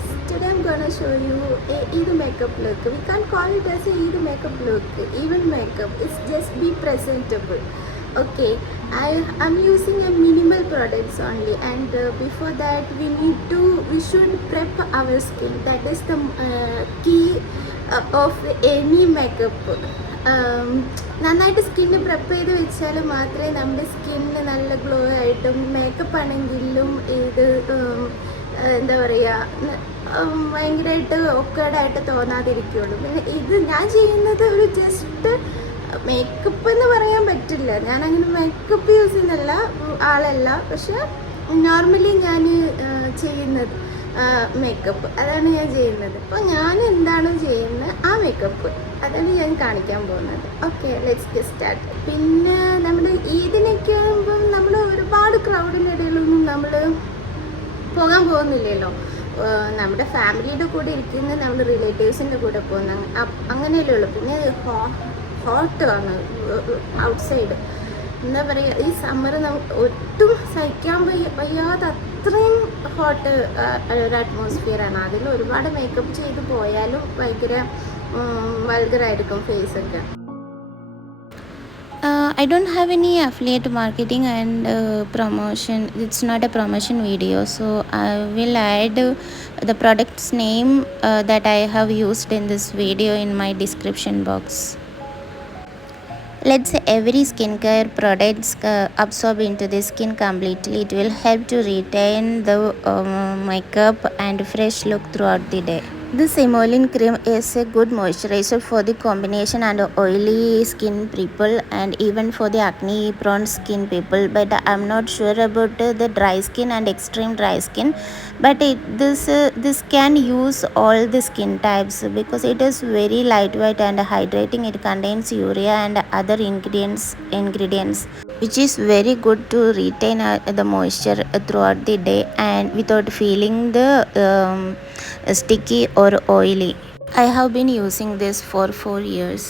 guys, today I'm gonna show you a either makeup look. We can't call it as a either makeup look, even makeup. It's just be presentable. Okay, I'm using a minimal products only, and before that we should prep our skin. That is the key of any makeup. നന്നായിട്ട് skin prep ചെയ്ത് വെച്ചാൽ മാത്രമേ നമ്മുടെ skin നല്ല glow ആയിട്ടും makeup ആണെങ്കിലും ഇത് എന്താ പറയുക ഭയങ്കരമായിട്ട് ഓക്കേഡായിട്ട് തോന്നാതിരിക്കുകയുള്ളൂ. പിന്നെ ഇത് ഞാൻ ചെയ്യുന്നത് ഒരു ജസ്റ്റ് മേക്കപ്പ് എന്ന് പറയാൻ പറ്റില്ല, ഞാനങ്ങനെ മേക്കപ്പ് യൂസ് ചെയ്യുന്നില്ല ആളല്ല, പക്ഷെ നോർമലി ഞാൻ ചെയ്യുന്നത് മേക്കപ്പ് അതാണ് ഞാൻ ചെയ്യുന്നത്. അപ്പോൾ ഞാൻ എന്താണോ ചെയ്യുന്നത് ആ മേക്കപ്പ് അതാണ് ഞാൻ കാണിക്കാൻ പോകുന്നത്. Okay, let's get start. പിന്നെ നമ്മുടെ ഈദിനൊക്കെ ആകുമ്പം നമ്മൾ ഒരുപാട് ക്രൗഡിനിടയിലൊന്നും നമ്മൾ പോകാൻ പോകുന്നില്ലല്ലോ. നമ്മുടെ ഫാമിലിയുടെ കൂടെ ഇരിക്കുന്ന നമ്മുടെ റിലേറ്റീവ്സിൻ്റെ കൂടെ പോകുന്ന അങ്ങനെയല്ലേ ഉള്ളൂ. പിന്നെ ഹോട്ട് ആണ് ഔട്ട്സൈഡ്, എന്താ പറയുക, ഈ സമ്മർ നമുക്ക് ഒട്ടും സഹിക്കാൻ വയ്യാതെ അത്രയും ഹോട്ട് ഒരു അറ്റ്മോസ്ഫിയറാണ്. അതിൽ ഒരുപാട് മേക്കപ്പ് ചെയ്ത് പോയാലും ഭയങ്കര വൾഗറായിരിക്കും ഫേസൊക്കെ. I don't have any affiliate marketing and promotion. It's not a promotion video, so I will add the product's name that I have used in this video in my description box. Let's say every skincare products absorb into the skin completely. It will help to retain the makeup and fresh look throughout the day. This Emolene cream is a good moisturizer for the combination and oily skin people, and even for the acne prone skin people, but I'm not sure about the dry skin and extreme dry skin. But this can use all the skin types because it is very lightweight and hydrating. It contains urea and other ingredients which is very good to retain the moisture throughout the day and without feeling the sticky or oily. I have been using this for 4 years.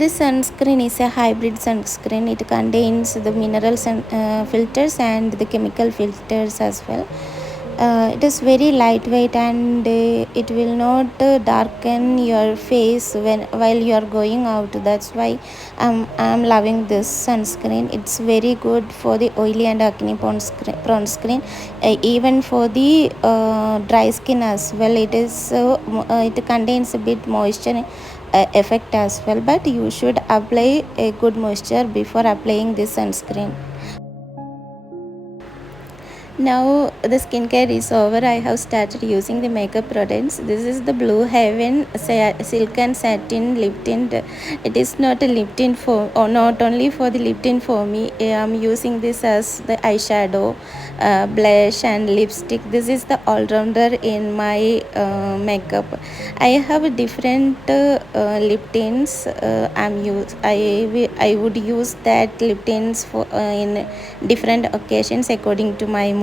This sunscreen is a hybrid sunscreen. It contains the mineral filters and the chemical filters as well. It is very lightweight and it will not darken your face while you are going out. That's why I'm loving this sunscreen. It's very good for the oily and acne prone skin, even for the dry skin as well. It contains a bit moisture effect as well, but you should apply a good moisture before applying this sunscreen. Now the skincare is over. I have started using the makeup products. This is the Blue Heaven Silk and Satin Lip Tint. It is not a lip tint or not only for the lip tint for me. I'm using this as the eyeshadow, blush and lipstick. This is the all-rounder in my makeup. I have different lip tints. I would use that lip tints for in different occasions according to my mood.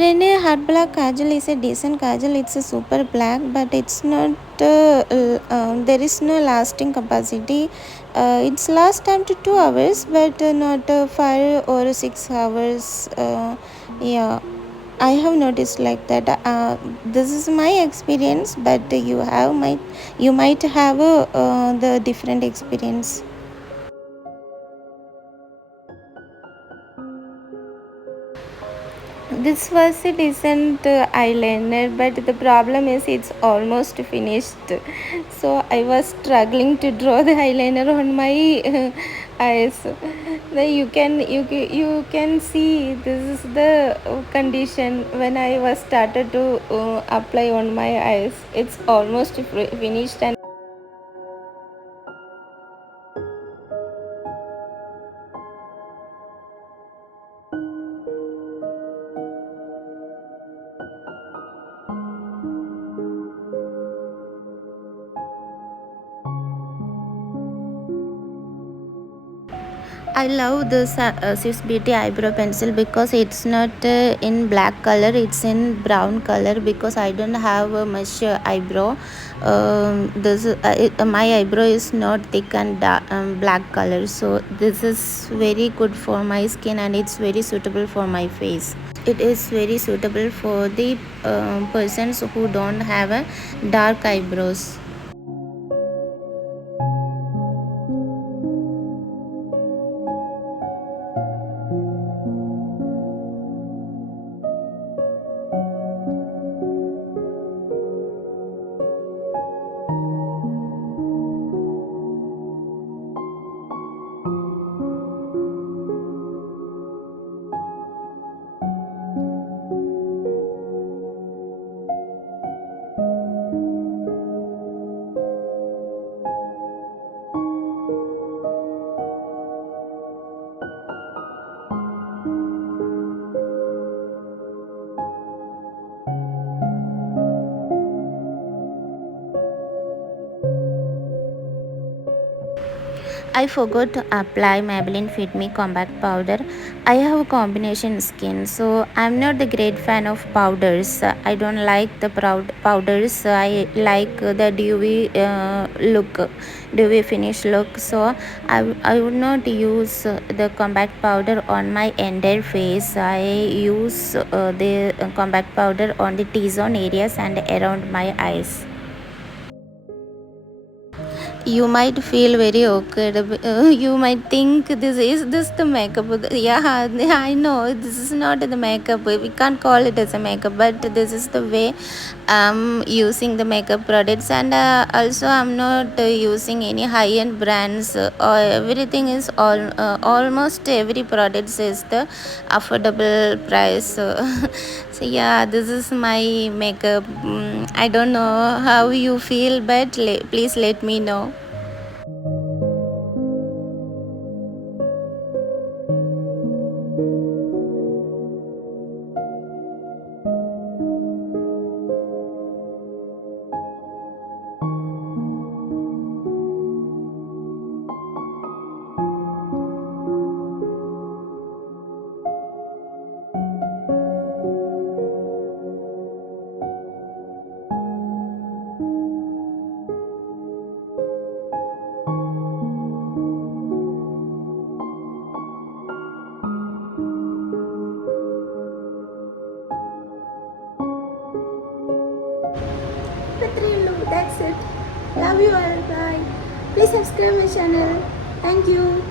Renee Hard Black Kajal is a decent Kajal. It's a super black, but it's not. There is no lasting capacity. It's last time to 2 hours, but not 5 or 6 hours. Yeah, I have noticed like that. This is my experience, but you might have the different experience. This was a decent eyeliner, but the problem is it's almost finished. So I was struggling to draw the eyeliner on my eyes. You can see this is the condition when I was started to apply on my eyes. It's almost finished, and I love this Swiss Beauty eyebrow pencil because it's not in black color, it's in brown color because I don't have much eyebrow. My eyebrow is not thick and black color, so this is very good for my skin and it's very suitable for my face. It is very suitable for the persons who don't have dark eyebrows. I forgot to apply Maybelline Fit Me Compact Powder. I have a combination skin, so I'm not the great fan of powders. I don't like the powders. I like the dewy look, dewy finish look. So I would not use the compact powder on my entire face. I use the compact powder on the T-zone areas and around my eyes. You might feel very awkward. You might think this the makeup. Yeah, I know this is not the makeup. We can't call it as a makeup, but this is the way I'm using the makeup products, and also I'm not using any high-end brands. Or everything is almost every product is the affordable price. So yeah, this is my makeup. I don't know how you feel, but please let me know. That's it. Love you all. Bye. Please subscribe my channel. Thank you.